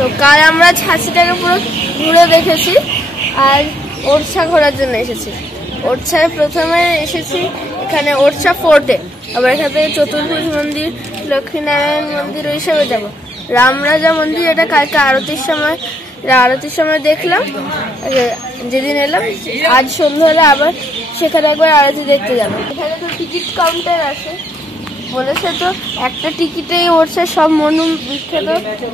তো কাল আমরা ছাঁচিটাকে পুরো ঘুরে দেখেছি আর ওরছা ঘোরার জন্য এসেছি। ওরছায় প্রথমে এসেছি এখানে ওরছা ফোর্টে, আবার এখান থেকে চতুর্ভুজ মন্দির, লক্ষ্মীনারায়ণ মন্দির ওই সবে যাবো। রামরাজা মন্দির এটা কালকে আরতির সময় দেখলাম, যেদিন এলাম। আজ সন্ধ্যা হলে আবার সেখানে একবার আরতি দেখতে যাবো। এখানে তো টিকিট কাউন্টার আছে, বলেছে তো একটা টিকিটেই ওরছা সব বিখ্যাত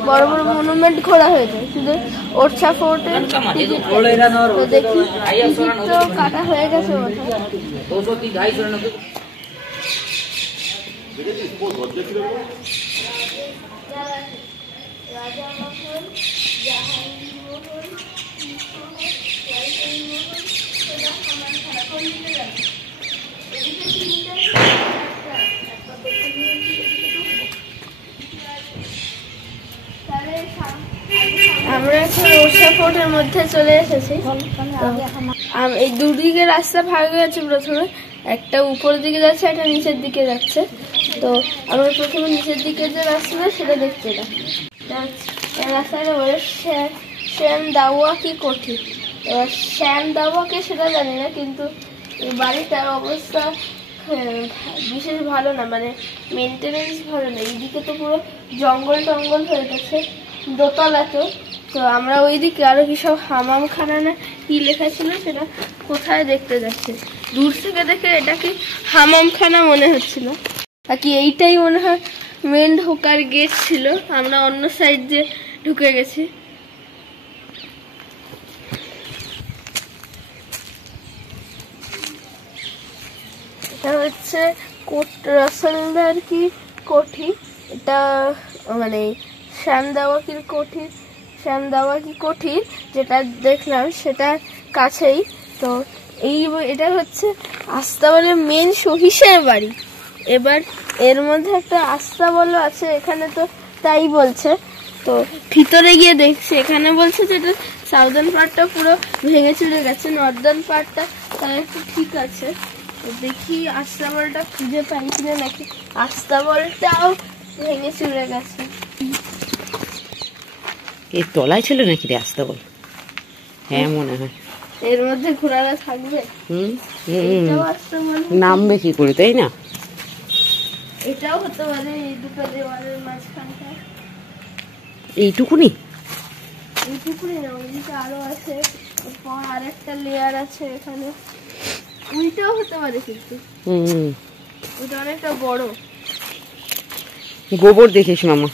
বড় বড় মনুমেন্ট ঘোরা হয়ে যায়, শুধু ওরছা ফোর্টের টিকিট। তো দেখি টিকিট তো কাটা হয়ে গেছে আমরা এখন ওরছা ফোর্টের মধ্যে চলে এসেছি। এই দুদিকে রাস্তা ভাগ হয়ে আছে, প্রথমে একটা উপরের দিকে যাচ্ছে, একটা নিচের দিকে যাচ্ছে। তো আমরা প্রথমে নিচের দিকে যে রাস্তাটা সেটা দেখতে এলাম। রাস্তাটা বলে শ্যাম দাওয়া কি কোঠি। এবার শ্যাম দাওয়াকে সেটা জানি না, কিন্তু এই বাড়িটার অবস্থা বিশেষ ভালো না, মানে মেনটেনেন্স ভালো না। এইদিকে তো পুরো জঙ্গল টঙ্গল হয়ে গেছে দোতলাতেও। তো আমরা ওইদিকে আরো কি সব হামামখানা না কি লেখা ছিল সেটা কোথায় দেখতে যাচ্ছি। দূর থেকে দেখে এটা কি হামামখানা মনে হচ্ছিল, বাকি এইটাই মনে হয় মেন ঢোকার গেট ছিল। আমরা অন্য সাইড দিয়ে ঢুকে গেছি। এটা হচ্ছে রসলদার কি কোঠি, এটা মানে শ্যামদাওয়াকির কোঠি যেটা দেখলাম সেটার কাছেই। তো এটা হচ্ছে আস্তাবলের মেন সহিসের বাড়ি। এবার এর মধ্যে একটা আস্তাবলও আছে এখানে, তো তাই বলছে। তো ভিতরে গিয়ে দেখছি, এখানে বলছে যে এটা সাউদার্ন পার্টটা পুরো ভেঙে চলে গেছে, নর্দার্ন পার্টটা তার একটু ঠিক আছে। তো দেখি আস্তাবলটা খুঁজে পাই কিনা, নাকি আস্তাবলটাও ভেঙে চলে গেছে। এর তলায় ছিল নাকি রে আস্তাবল? হ্যাঁ মনে হয়। এর মধ্যে ঘোড়ারা থাকবে, নামবে কি করে, তাই না? এটাও হতে পারে এই দুটো দেওয়ালের মাঝখানটা। এইটুকুনি না, ওইদিকে আরো আছে, আরেকটা লেয়ার আছে এখানে। ওইটাও হতে পারে, কিন্তু ওইটা অনেকটা বড়। গোবর দেখিস মামা।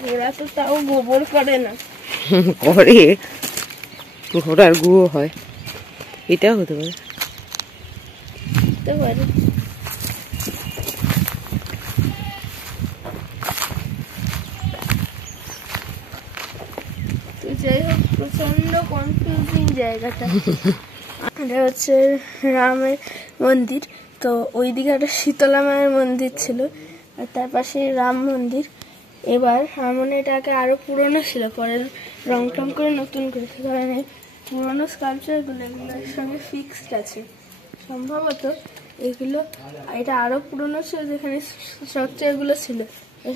ঘোড়া তো তাও গোবর করে না, করে ঘোড়ার গুঁড়ো হয়। এটাও হতে পারে। তো যাই হোক, প্রচন্ড কনফিউজিং জায়গাটা। এটা হচ্ছে রামের মন্দির। তো ওইদিকে একটা শীতলা মায়ের মন্দির ছিল, আর তার পাশে রাম মন্দির। এবার মানে এটাকে আরো পুরনো ছিল, পরে রং টং করে নতুন করেছে। কারণ এই পুরোনো স্কাল্পচারগুলো এগুলোর সঙ্গে ফিক্সড আছে সম্ভবত। এগুলো এটা আরো পুরনো ছিল, যেখানে স্ট্রাকচারগুলো ছিল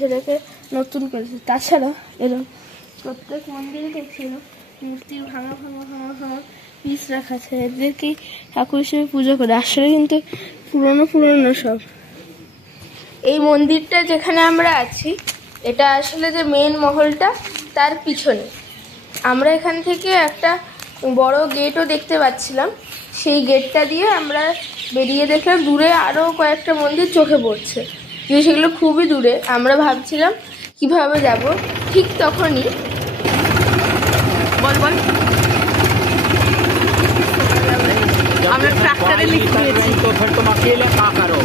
সেটাকে নতুন করেছে। তাছাড়া এরকম প্রত্যেক মন্দিরে দেখছিল মূর্তির ভাঙা পিস রাখা আছে, এদেরকেই ঠাকুর হিসেবে পুজো করে। আসলে কিন্তু পুরনো সব। এই মন্দিরটা যেখানে আমরা আছি, এটা আসলে যে মেন মহলটা তার পিছনে। আমরা এখান থেকে একটা বড় গেটও দেখতে পাচ্ছিলাম, সেই গেটটা দিয়ে আমরা বেরিয়ে দেখলাম দূরে আরও কয়েকটা মন্দির চোখে পড়ছে, কিন্তু সেগুলো খুবই দূরে। আমরা ভাবছিলাম কিভাবে যাব, ঠিক তখনই আমরা ট্রাক্টরে লিখতে পেরেছি। তো ফির তুম अकेले क्या करो?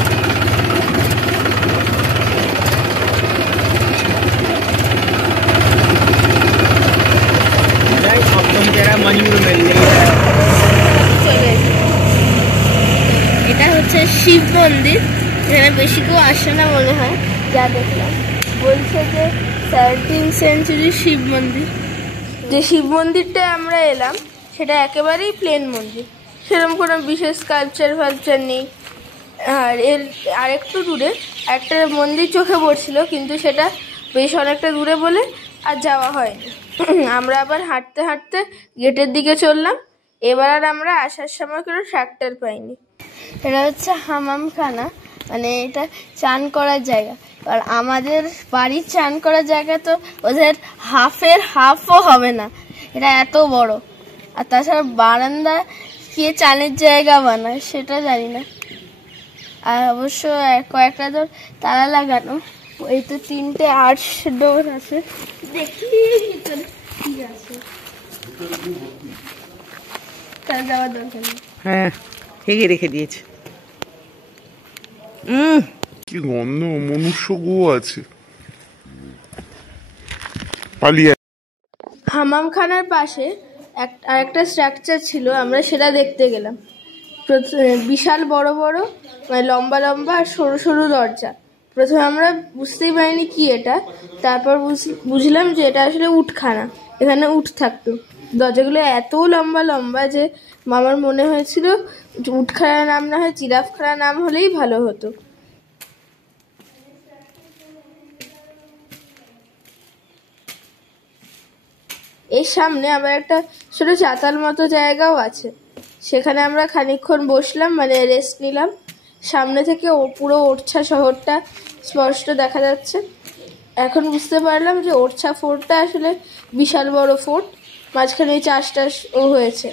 এটা হচ্ছে শিব মন্দির, এখানে বেশি কেউ আসে না মনে হয় যা দেখলাম। বলছে যে 13th সেঞ্চুরি শিব মন্দির। যে শিব মন্দিরটা আমরা এলাম সেটা একেবারেই প্লেন মন্দির, সেরকম কোনো বিশেষ স্কাল্পচার নেই। আর এর আরেকটু দূরে একটা মন্দির চোখে পড়ছিল, কিন্তু সেটা বেশ অনেকটা দূরে বলে আর যাওয়া হয়নি। আমরা আবার হাঁটতে হাঁটতে গেটের দিকে চললাম। এবার আর আমরা আসার সময় কোনো ট্রাক্টর পাইনি। এটা হচ্ছে হামামখানা, মানে এটা চান করার জায়গা। আর আমাদের বাড়ির চান করার জায়গা তো ওদের হাফের হাফও হবে না, এটা এত বড়। আর তাছাড়া বারান্দা কে চানের জায়গা বানায় সেটা জানি না। আর অবশ্য কয়েকটা তো তালা লাগানো। এই তো 3টে আর্চ ডোর আছে, দেখি ভিতরে কি আছে। তার যাওয়ার দরকার নেই। হ্যাঁ, হেগে রেখে দিয়েছে। কি গন্ধ, মনুষ্য গো আছে পালিয়ে। হামামখানার পাশে আরেকটা স্ট্রাকচার ছিল, আমরা সেটা দেখতে গেলাম। বিশাল বড় বড়, মানে লম্বা লম্বা আর সরু সরু দরজা। প্রথমে আমরা বুঝতেই পারিনি কি এটা, তারপর বুঝলাম যে এটা আসলে উটখানা, এখানে উট থাকতো। দরজাগুলো এত লম্বা লম্বা যে মামার মনে হয়েছিল উটখানার নাম না হয় জিরাফখানার নাম হলেই ভালো হতো। এর সামনে আবার একটা ছোট চাতাল মতো জায়গাও আছে, সেখানে আমরা খানিকক্ষণ বসলাম, মানে রেস্ট নিলাম। সামনে থেকে পুরো ওরছা শহরটা স্পষ্ট দেখা যাচ্ছে। এখন বুঝতে পারলাম যে ওরছা ফোর্টটা আসলে বিশাল বড় ফোর্ট, মাঝখানে চাষ টাষও হয়েছে।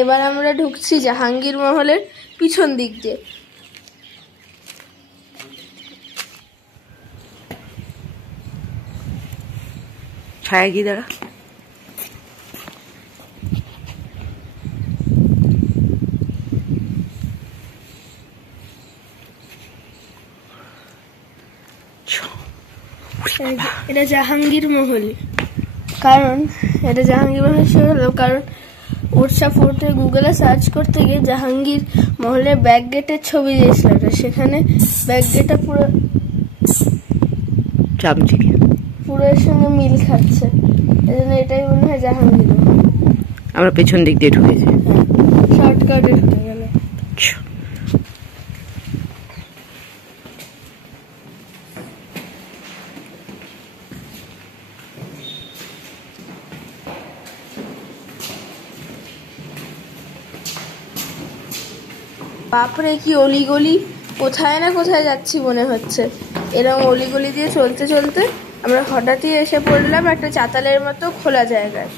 এবার আমরা ঢুকছি জাহাঙ্গীর মহলের পিছন দিক দিয়ে। ছায়া কি দাঁড়া? এটা জাহাঙ্গীর মহল, কারণ এটা জাহাঙ্গীর মহল হলো কারণ ওরছা ফোর্টে গুগলে সার্চ করতে গিয়ে জাহাঙ্গীর মহলের ব্যাক গেটের ছবি দিয়েছিল, সেখানে ব্যাক গেটটা পুরো চামচিকে পুরো এর সঙ্গে মিল খাচ্ছে, এই জন্য এটাই মনে হয় জাহাঙ্গীর মহল। আমরা পেছন দিক দিয়ে ঢুকেছি, শর্টকাটে ঢুকে গেল। বাপরে কি অলিগলি, কোথায় না কোথায় যাচ্ছি মনে হচ্ছে। এরকম অলিগলি দিয়ে চলতে চলতে আমরা হঠাৎই এসে পড়লাম একটা চাতালের মতো খোলা জায়গায়।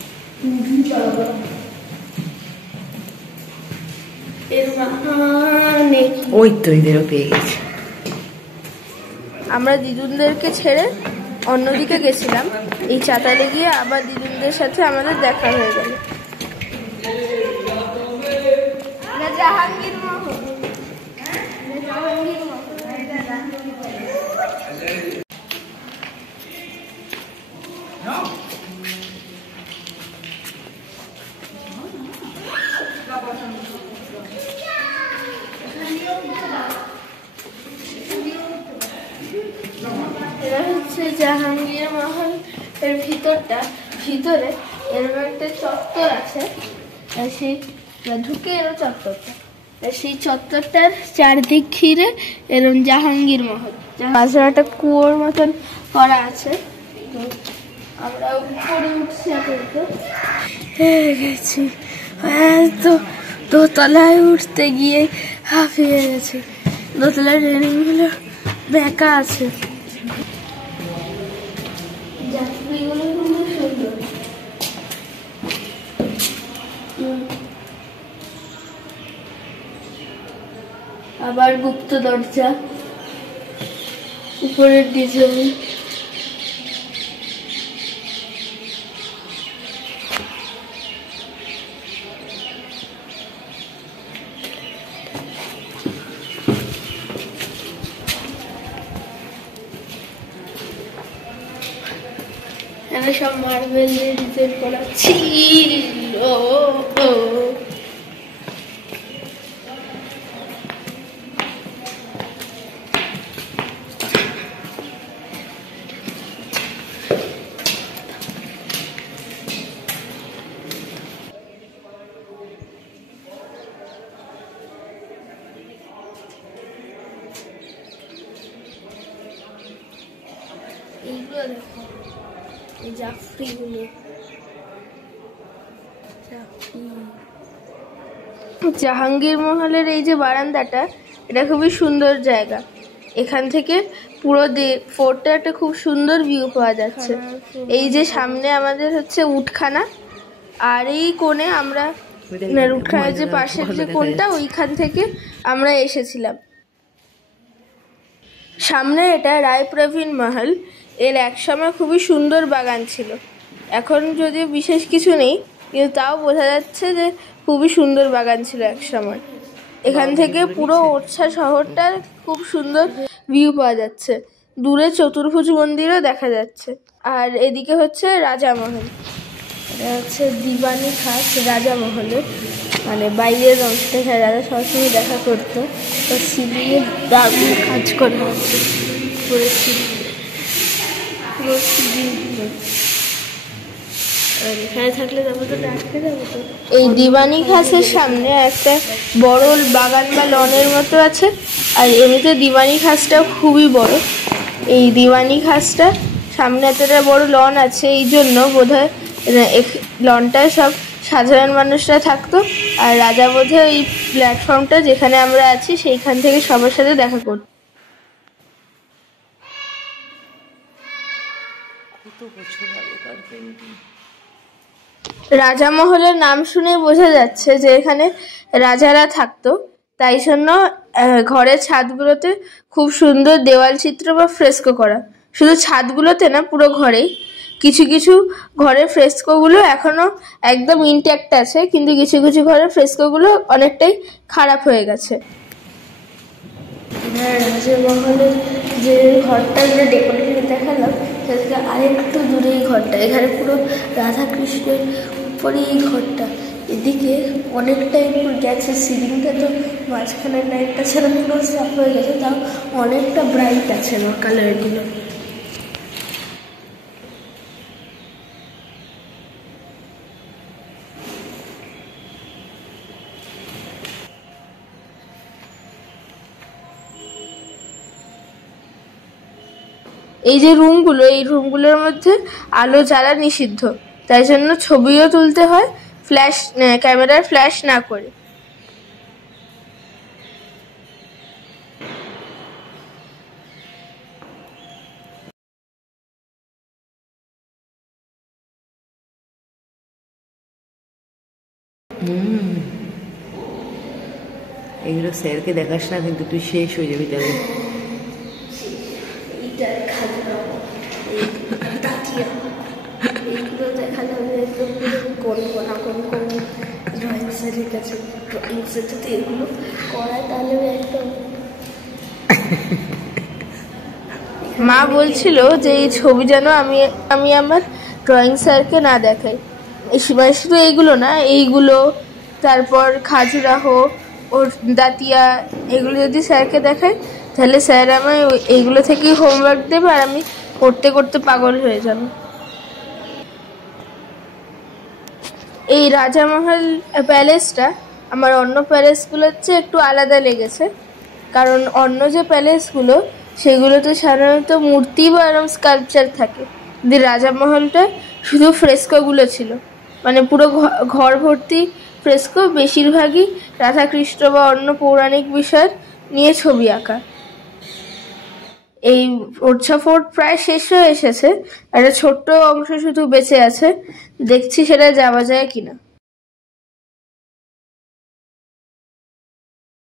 ওই তো এদেরও পেয়ে গেছে। আমরা দিদুনদেরকে ছেড়ে অন্যদিকে গেছিলাম, এই চাতালে গিয়ে আবার দিদুনদের সাথে আমাদের দেখা হয়ে গেল। জাহাঙ্গীর মহল, জাহাঙ্গীর মহল। এটা হচ্ছে জাহাঙ্গীর মহল এর ভিতরটা। ভিতরে এরকম একটা চত্বর আছে, সেই ঢুকে এলো চত্বরটা। সেই চত্বরটার চারদিক ঘিরে এরকম জাহাঙ্গীর মহল। মাঝে একটা কুয়োর মতন করা আছে। তো আমরা উপরে উঠছি, গেছি তো দোতলায় উঠতে গিয়ে হাঁপিয়ে গেছে। দোতলার রেলিং গুলো বেঁকা আছে, যাত্রীগুলো খুব সুন্দর। আবার গুপ্ত দরজা, উপরের ডিজাইন। এখানে সব মার্বেল দিয়ে ডিজাইন করা ছিল। এইগুলো দেখো, এই জাফরিগুলো, জাহাঙ্গীর মহলের এই যে বারান্দাটা, এটা খুবই সুন্দর জায়গা। এখান থেকে পুরো ফোর্টটা একটা খুব সুন্দর ভিউ পাওয়া যাচ্ছে। এই যে সামনে আমাদের হচ্ছে উটখানা, আর এই কোণে আমরা উটখানার যে পাশের যে কোণটা, ওইখান থেকে আমরা এসেছিলাম। সামনে এটা রায় প্রবীণ মহল। এর একসময় খুবই সুন্দর বাগান ছিল, এখন যদিও বিশেষ কিছু নেই, কিন্তু তাও বোঝা যাচ্ছে যে খুবই সুন্দর বাগান ছিল একসময়। এখান থেকে পুরো ওরছা শহরটার খুব সুন্দর ভিউ পাওয়া যাচ্ছে। দূরে চতুর্ভুজ মন্দিরও দেখা যাচ্ছে। আর এদিকে হচ্ছে রাজামহল, এটা হচ্ছে দিবানি খাস রাজামহলের, মানে বাইরের অংশটা, এখানে রাজা সবসময় দেখা করতো। তো সিলিংয়ে দারুণ কাজ করা আছে, পুরো সিলিংগুলো। এখানে থাকলে তারপর তো আটকে যাবো। তো এই দিবানি ঘাসের সামনে একটা বড় বাগান বা লনের মতো আছে, আর এমনিতে দিবানি ঘাসটা খুবই বড়। এই দিবানি ঘাসটা সামনে এতটা বড় লন আছে, এই জন্য বোধহয় লনটায় সব সাধারণ মানুষরা থাকতো, আর রাজা বোধহয় এই প্ল্যাটফর্মটা যেখানে আমরা আছি সেইখান থেকে সবার সাথে দেখা করত। রাজামহলের নাম শুনে বোঝা যাচ্ছে যে এখানে রাজারা থাকতো, তাই জন্য ঘরের ছাদগুলোতে খুব সুন্দর দেওয়াল চিত্র বা ফ্রেস্কো করা। শুধু ছাদগুলোতে না, পুরো ঘরেই। কিছু কিছু ঘরের ফ্রেস্কোগুলো এখনো একদম ইনট্যাক্ট আছে, কিন্তু কিছু কিছু ঘরের ফ্রেস্কোগুলো অনেকটাই খারাপ হয়ে গেছে। রাজমহলের যে ঘরটা আমরা ডেকোরেশন দেখালাম, সেটা থেকে আরেকটু দূরে এই ঘরটা। এখানে পুরো রাধাকৃষ্ণের উপরে এই ঘরটা, এদিকে অনেকটাই উপর গেছে। সিলিংটা তো মাঝখানের লাইটটা ছাড়া পুরো সাফ হয়ে গেছে, তাও অনেকটা ব্রাইট আছে না কালারগুলো। এই যে রুমগুলো, এই রুমগুলোর মধ্যে আলো জ্বালা নিষিদ্ধ, তাই জন্য ছবিও তুলতে হয় ফ্ল্যাশ, ক্যামেরার ফ্ল্যাশ না করে। এগুলো স্যারকে দেখাস না, কিন্তু তুই শেষ হয়ে যাবি তাহলে। মা বলছিল যে এই ছবি যেন আমি আমার ড্রয়িং স্যারকে না দেখাই। শুধু এইগুলো না, এইগুলো, তারপর খাজুরাহো, ওর দাতিয়া, এগুলো যদি স্যারকে দেখাই, তাহলে স্যার আমায় এইগুলো থেকেই হোমওয়ার্ক দেবে, আর আমি করতে করতে পাগল হয়ে যাব। এই রাজামহল প্যালেসটা আমার অন্য প্যালেসগুলোর চেয়ে একটু আলাদা লেগেছে, কারণ অন্য যে প্যালেসগুলো সেগুলোতে সাধারণত মূর্তি বা এরকম স্কাল্পচার থাকে, কিন্তু রাজামহলটা শুধু ফ্রেস্কোগুলো ছিল, মানে পুরো ঘর ভর্তি ফ্রেস্কো, বেশিরভাগই রাধাকৃষ্ণ বা অন্য পৌরাণিক বিষয় নিয়ে ছবি আঁকা। এই ওরছা ফোর্ট প্রায় শেষ হয়ে এসেছে, একটা ছোট্ট অংশ শুধু বেঁচে আছে, দেখছি সেটা যাওয়া যায় কিনা।